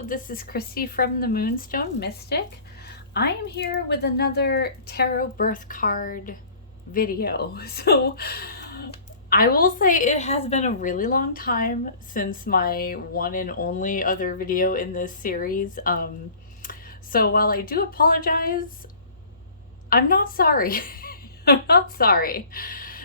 Hello, this is Christy from the Moonstone Mystic. I am here with another tarot birth card video. So I will say it has been a really long time since my one and only other video in this series. So while I do apologize, I'm not sorry. I'm not sorry.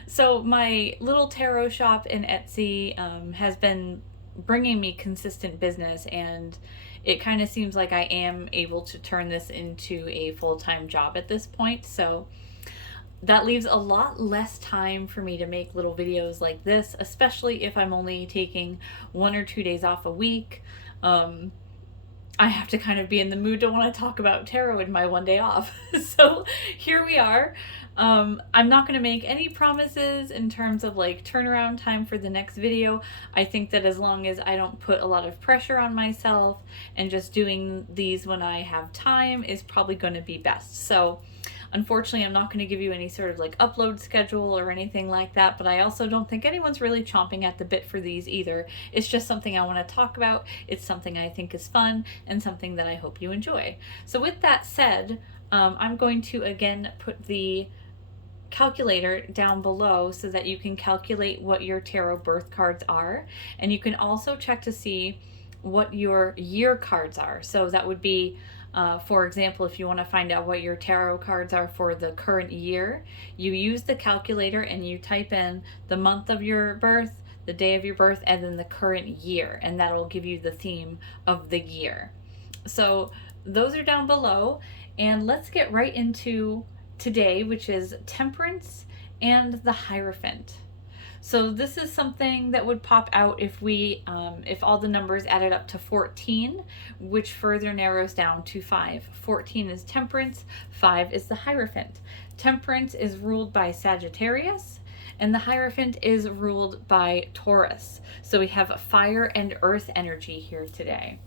So my little tarot shop in Etsy has been bringing me consistent business, and it kind of seems like I am able to turn this into a full-time job at this point. So that leaves a lot less time for me to make little videos like this, especially if I'm only taking 1 or 2 days off a week. I have to kind of be in the mood to want to talk about tarot in my one day off. So here we are. I'm not going to make any promises in terms of like turnaround time for the next video. I think that as long as I don't put a lot of pressure on myself and just doing these when I have time is probably going to be best. So unfortunately, I'm not going to give you any sort of like upload schedule or anything like that, but I also don't think anyone's really chomping at the bit for these either. It's just something I want to talk about. It's something I think is fun and something that I hope you enjoy. So with that said, I'm going to again put the calculator down below so that you can calculate what your tarot birth cards are, and you can also check to see what your year cards are. So that would be for example, if you want to find out what your tarot cards are for the current year, you use the calculator and you type in the month of your birth, the day of your birth, and then the current year, and that'll give you the theme of the year. So those are down below, and let's get right into today, which is Temperance and the Hierophant. So this is something that would pop out if if all the numbers added up to 14, which further narrows down to 5. 14 is Temperance, 5 is the Hierophant. Temperance is ruled by Sagittarius, and the Hierophant is ruled by Taurus. So we have fire and earth energy here today.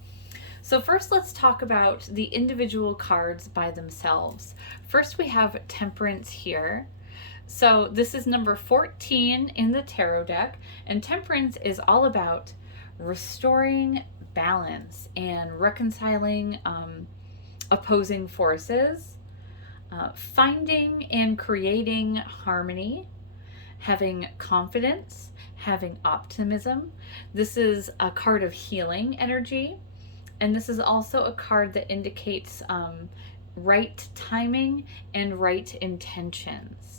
So first let's talk about the individual cards by themselves. First we have Temperance here. So this is number 14 in the tarot deck, and Temperance is all about restoring balance and reconciling opposing forces, finding and creating harmony, having confidence, having optimism. This is a card of healing energy, and this is also a card that indicates right timing and right intentions.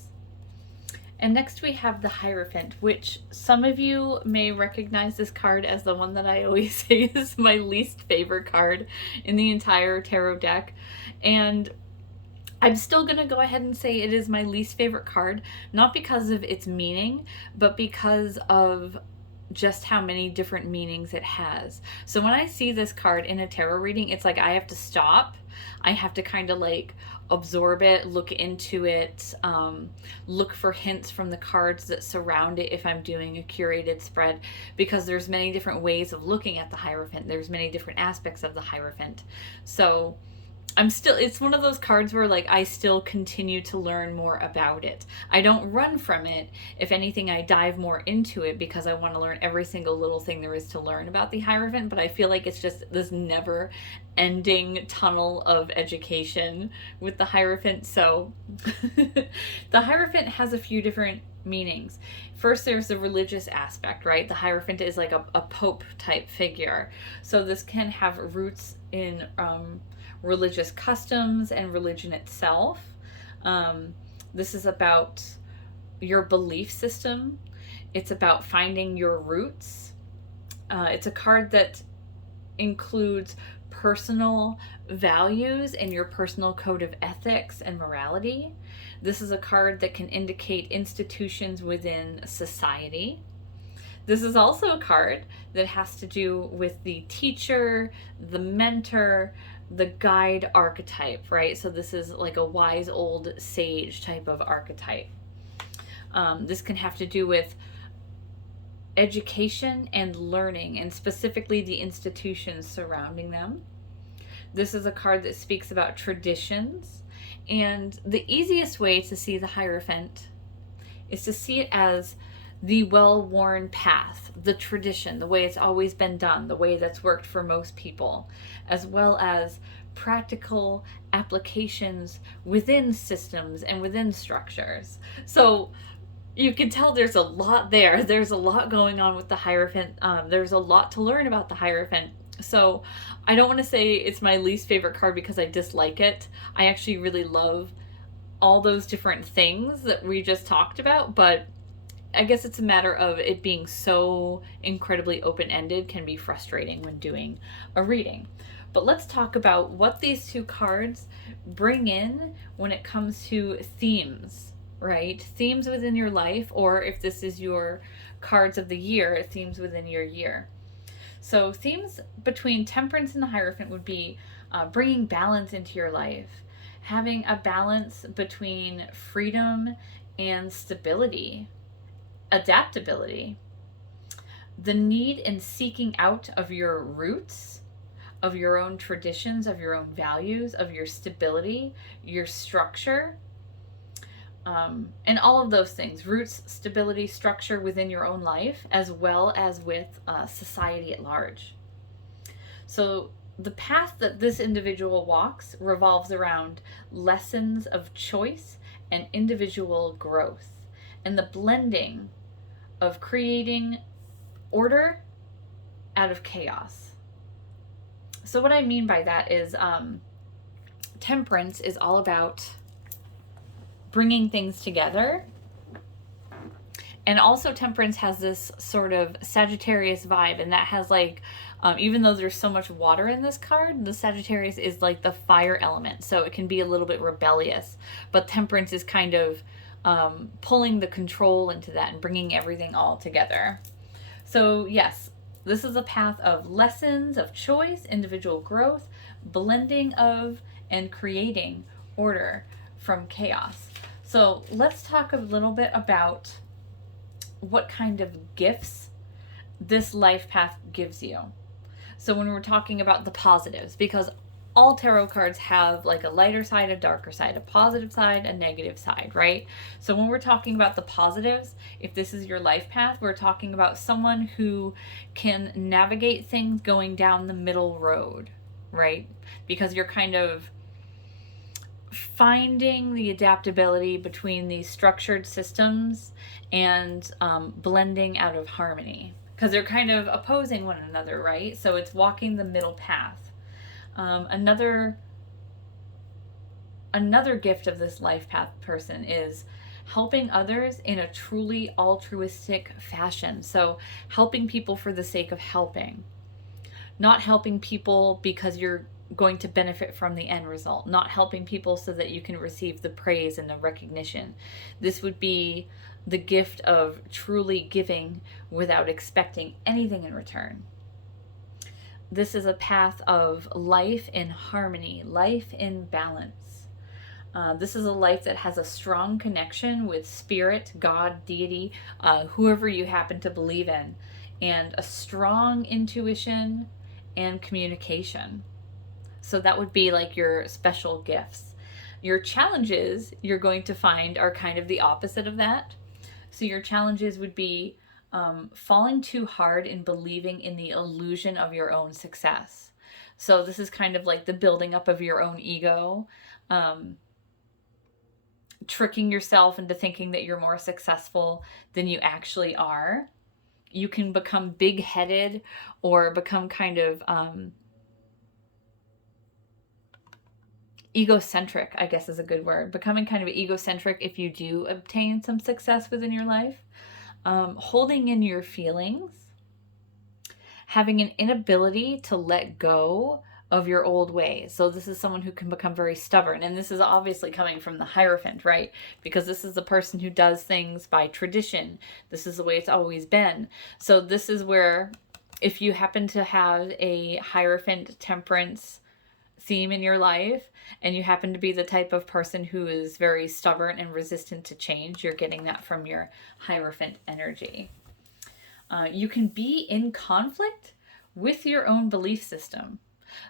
And next we have the Hierophant, which some of you may recognize this card as the one that I always say is my least favorite card in the entire tarot deck. And I'm still going to go ahead and say it is my least favorite card, not because of its meaning, but because of just how many different meanings it has. So when I see this card in a tarot reading, it's like I have to stop. I have to kind of like absorb it, look into it, look for hints from the cards that surround it if I'm doing a curated spread, because there's many different ways of looking at the Hierophant. There's many different aspects of the Hierophant. So it's one of those cards where like I still continue to learn more about it. I don't run from it. If anything, I dive more into it because I want to learn every single little thing there is to learn about the Hierophant, but I feel like it's just this never ending tunnel of education with the Hierophant. So the Hierophant has a few different meanings. First, there's the religious aspect, right? The Hierophant is like a pope type figure. So this can have roots in religious customs and religion itself. This is about your belief system. It's about finding your roots. It's a card that includes personal values and your personal code of ethics and morality. This is a card that can indicate institutions within society. This is also a card that has to do with the teacher, the mentor, the guide archetype, right? So this is like a wise old sage type of archetype. This can have to do with education and learning, and specifically the institutions surrounding them. This is a card that speaks about traditions, and the easiest way to see the Hierophant is to see it as the well-worn path, the tradition, the way it's always been done, the way that's worked for most people, as well as practical applications within systems and within structures. So you can tell there's a lot there. There's a lot going on with the Hierophant. There's a lot to learn about the Hierophant. So I don't want to say it's my least favorite card because I dislike it. I actually really love all those different things that we just talked about, but I guess it's a matter of it being so incredibly open-ended can be frustrating when doing a reading. But let's talk about what these two cards bring in when it comes to themes, right? Themes within your life, or if this is your cards of the year, themes within your year. So themes between Temperance and the Hierophant would be bringing balance into your life, having a balance between freedom and stability, adaptability, the need in seeking out of your roots, of your own traditions, of your own values, of your stability, your structure, and all of those things, roots, stability, structure within your own life, as well as with society at large. So the path that this individual walks revolves around lessons of choice and individual growth, and the blending of creating order out of chaos. So what I mean by that is temperance is all about bringing things together. And also temperance has this sort of Sagittarius vibe, and that has like, even though there's so much water in this card, the Sagittarius is like the fire element. So it can be a little bit rebellious, but temperance is kind of pulling the control into that and bringing everything all together. So yes, this is a path of lessons, of choice, individual growth, blending of, and creating order from chaos. So let's talk a little bit about what kind of gifts this life path gives you. So when we're talking about the positives, because all tarot cards have like a lighter side, a darker side, a positive side, a negative side, right? So when we're talking about the positives, if this is your life path, we're talking about someone who can navigate things going down the middle road, right? Because you're kind of finding the adaptability between these structured systems and blending out of harmony, because they're kind of opposing one another, right? So it's walking the middle path. Another gift of this life path person is helping others in a truly altruistic fashion. So helping people for the sake of helping, not helping people because you're going to benefit from the end result, not helping people so that you can receive the praise and the recognition. This would be the gift of truly giving without expecting anything in return. This is a path of life in harmony, life in balance. This is a life that has a strong connection with spirit, God, deity, whoever you happen to believe in, and a strong intuition and communication. So that would be like your special gifts. Your challenges you're going to find are kind of the opposite of that. So your challenges would be falling too hard in believing in the illusion of your own success. So this is kind of like the building up of your own ego, tricking yourself into thinking that you're more successful than you actually are. You can become big-headed or become kind of egocentric, I guess is a good word. Becoming kind of egocentric if you do obtain some success within your life. Holding in your feelings. Having an inability to let go of your old ways. So this is someone who can become very stubborn. And this is obviously coming from the Hierophant, right? Because this is the person who does things by tradition. This is the way it's always been. So this is where, if you happen to have a Hierophant temperance theme in your life, and you happen to be the type of person who is very stubborn and resistant to change, you're getting that from your Hierophant energy. You can be in conflict with your own belief system.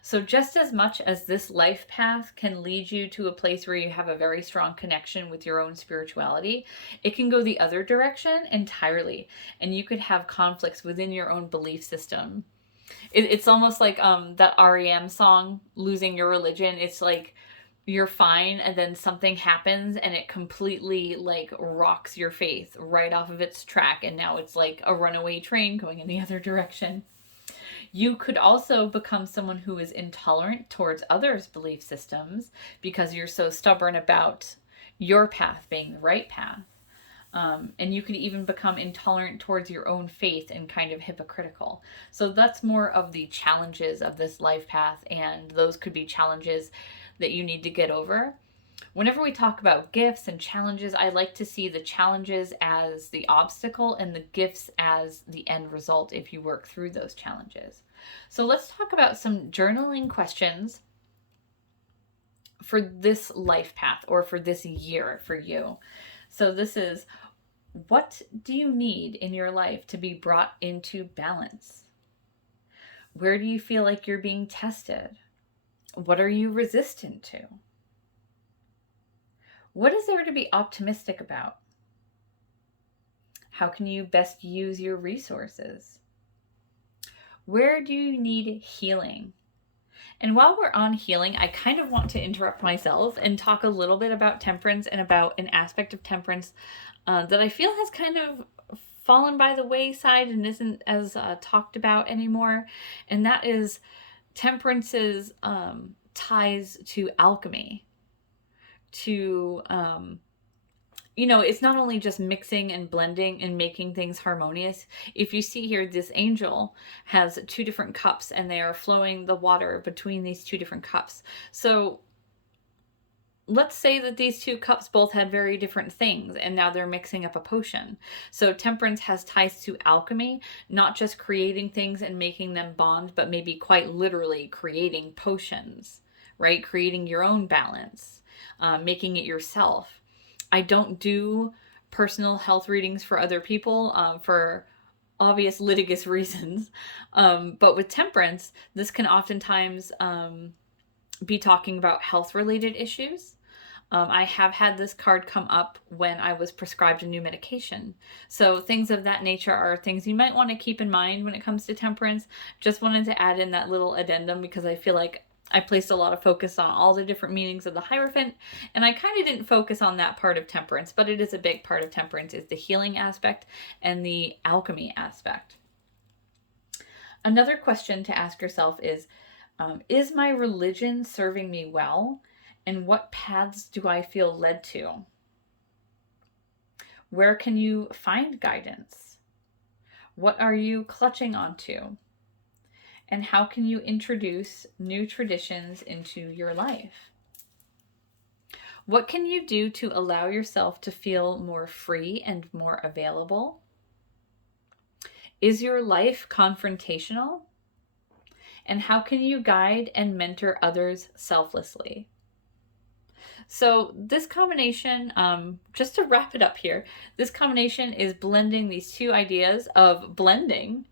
So, just as much as this life path can lead you to a place where you have a very strong connection with your own spirituality, it can go the other direction entirely. And you could have conflicts within your own belief system. It's almost like that REM song, Losing Your Religion. It's like you're fine, and then something happens and it completely like rocks your faith right off of its track. And now it's like a runaway train going in the other direction. You could also become someone who is intolerant towards others' belief systems because you're so stubborn about your path being the right path. And you could even become intolerant towards your own faith and kind of hypocritical. So that's more of the challenges of this life path, and those could be challenges that you need to get over. Whenever we talk about gifts and challenges, I like to see the challenges as the obstacle and the gifts as the end result if you work through those challenges. So let's talk about some journaling questions for this life path or for this year for you. So this is, what do you need in your life to be brought into balance? Where do you feel like you're being tested? What are you resistant to? What is there to be optimistic about? How can you best use your resources? Where do you need healing? And while we're on healing, I kind of want to interrupt myself and talk a little bit about temperance and about an aspect of temperance that I feel has kind of fallen by the wayside and isn't as talked about anymore. And that is temperance's ties to alchemy. To it's not only just mixing and blending and making things harmonious. If you see here, this angel has two different cups and they are flowing the water between these two different cups. So let's say that these two cups both had very different things and now they're mixing up a potion. So temperance has ties to alchemy, not just creating things and making them bond, but maybe quite literally creating potions, right? Creating your own balance, making it yourself. I don't do personal health readings for other people for obvious litigious reasons. But with temperance, this can oftentimes be talking about health-related issues. I have had this card come up when I was prescribed a new medication. So things of that nature are things you might want to keep in mind when it comes to temperance. Just wanted to add in that little addendum because I feel like I placed a lot of focus on all the different meanings of the Hierophant, and I kind of didn't focus on that part of temperance, but it is a big part of temperance, is the healing aspect and the alchemy aspect. Another question to ask yourself is my religion serving me well? And what paths do I feel led to? Where can you find guidance? What are you clutching onto? And how can you introduce new traditions into your life? What can you do to allow yourself to feel more free and more available? Is your life confrontational? And how can you guide and mentor others selflessly? So this combination, just to wrap it up here, this combination is blending these two ideas of blending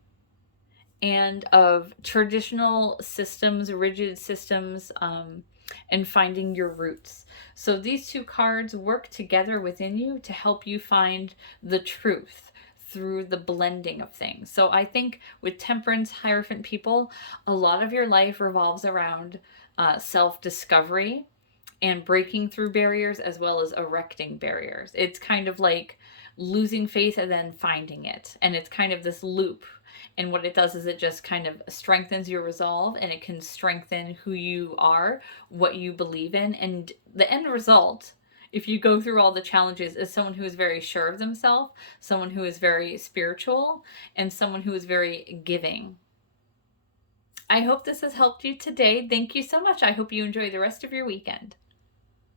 and of traditional systems, rigid systems, and finding your roots. So these two cards work together within you to help you find the truth through the blending of things. So I think with Temperance Hierophant people, a lot of your life revolves around self-discovery and breaking through barriers as well as erecting barriers. It's kind of like losing faith and then finding it. And it's kind of this loop. And what it does is it just kind of strengthens your resolve, and it can strengthen who you are, what you believe in. And the end result, if you go through all the challenges, is someone who is very sure of themselves, someone who is very spiritual, and someone who is very giving. I hope this has helped you today. Thank you so much. I hope you enjoy the rest of your weekend.